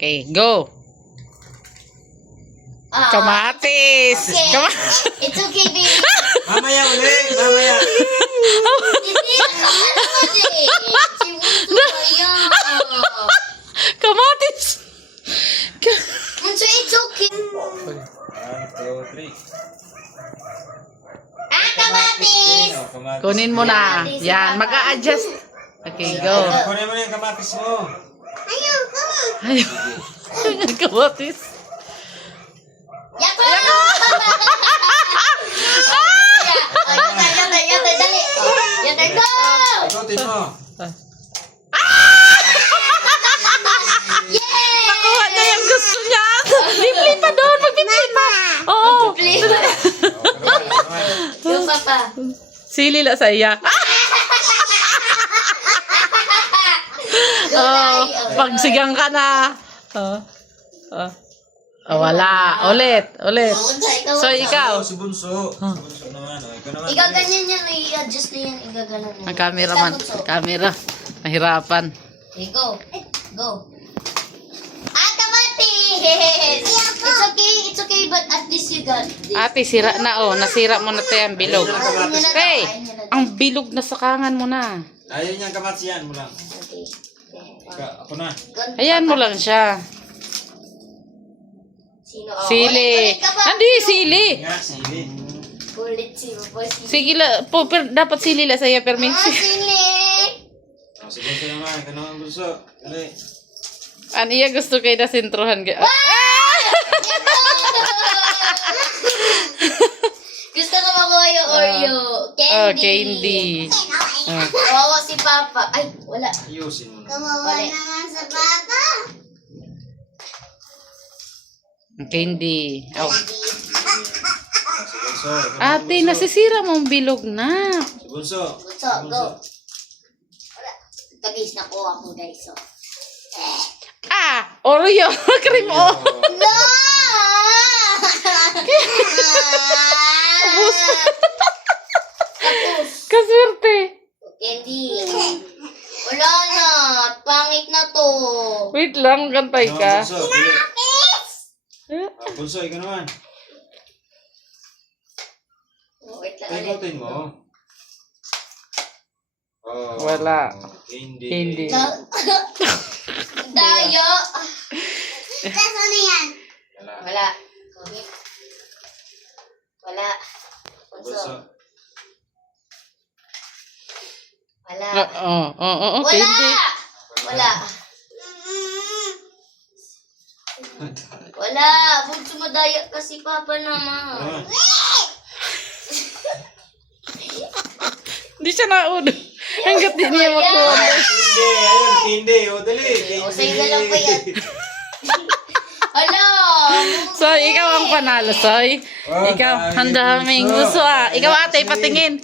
Okay, go. Kamatis. Okay. It's okay, baby. Mamaya ulit, mamaya. Hindi, ano kasi? Si Bunso, ayan. Kamatis. Bunso, it's okay. 1, 2, 3. Kamatis! Kamatis. Kunin mo na. Yan, mag-a-adjust. Okay, go. Kunin mo na yung kamatis mo. Ayaw, come on. Ayun. Kamatis. Yato! Yata, dali. Yata, go! Ikutin mo. Yay! Nakuha niya yung gusto niya. Bibli pa doon. Magbibli pa. Oo. Please. Yung papa. Sili la sa iya. Oh, pagsigang ka na. Wala. Ulit. So, ikaw. Si Bunso. Si Bunso naman. Ikaw naman. Igaganyan yan. I-adjust na yan. Igaganan yan. Ang camera man. Camera. Nahirapan. Okay, go. Go. Kamatis! It's okay, but at least you got this. Ate, sira na oh. Nasira mo na tayo ang bilog. Hey, ang bilog na sakangan mo na. Ayaw niya kamatis yan mo lang. Okay. Ako na. Ayan mo lang siya. Sino? Sili. Andi, sili. Nga, sili. Ulit si Papa. Sige la, po, dapat sili la sa iya, perminsi. Sili! Si Bunso naman. Ikaw naman, Bunso. Dali. Ano iya gusto kayo na sintruhan? Gusto ko makuha yung Oreo. Candy. Oh, candy. Kawawa si Papa. Ay, wala. Ayusin mo na. Kawawa naman sa Papa. Candy. Oh. Si Bunso. ikaw naman, Ate, Bunso. nasisira mong bilog na. Si Bunso. Bunso, go. Wala. Tagis na ko ako, guys. So. Oreo. Cream o. No! Tapos. Kaswerte. Candy. Wala na. Pangit na to. Wait lang, kantay ka. Bunso. dali. Bunso, ikaw naman. Wait lang ulit. Ikutin mo. Oh, Wala. Hindi. Hindi. Dayo. Wala. Wala. Wala. Bunso. Bunso. Wala. Oo, Wala. candy. Wala. Wala. Bunso, madaya kasi Papa naman. Hindi siya naudo. Hanggat di niya makuha. Hindi. Ayun, hindi. O, dali. O, sa'yo na lang pa yan. Hala. So, ikaw ang panalo, Soy. Ikaw, handa kaming gusto Ikaw ate, patingin.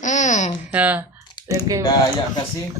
Okay. Gaya kasi.